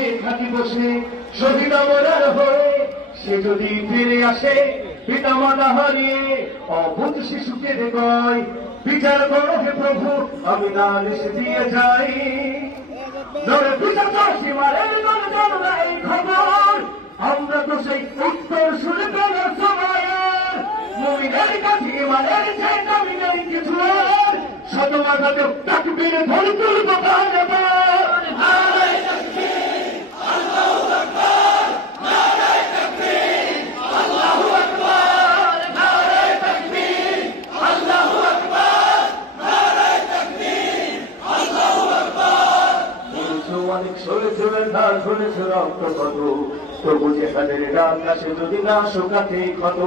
বুকে খাটি বসে শহীদ আমরার হয়ে সে যদি ফিরে আসে পিতা মাতা হারিয়ে অভূত শিশুকে দেখয় বিচার করো হে প্রভু আমি নালিশ দিয়ে যাই ধরে বিচার সীমারের কোন জানা এই খবর আমরা তো সেই উত্তর শুনে পেল সময়ের মুমিনের কাছে ইমানের যে দামি নেই কিছু আর শত মাথাতে তাকবীর ধরে তুলব বারবার নারায়ে তাকবীর আল্লাহু আকবার নারায়ে তাকবীর আল্লাহু আকবার নারায়ে তাকবীর আল্লাহু আকবার নারায়ে তাকবীর আল্লাহু আকবার শুনেছো অনেক সরেছিলেন না শুনেছো রক্ত কত তবু যে হাতের ডাক আসে যদি না শোকাতে ক্ষত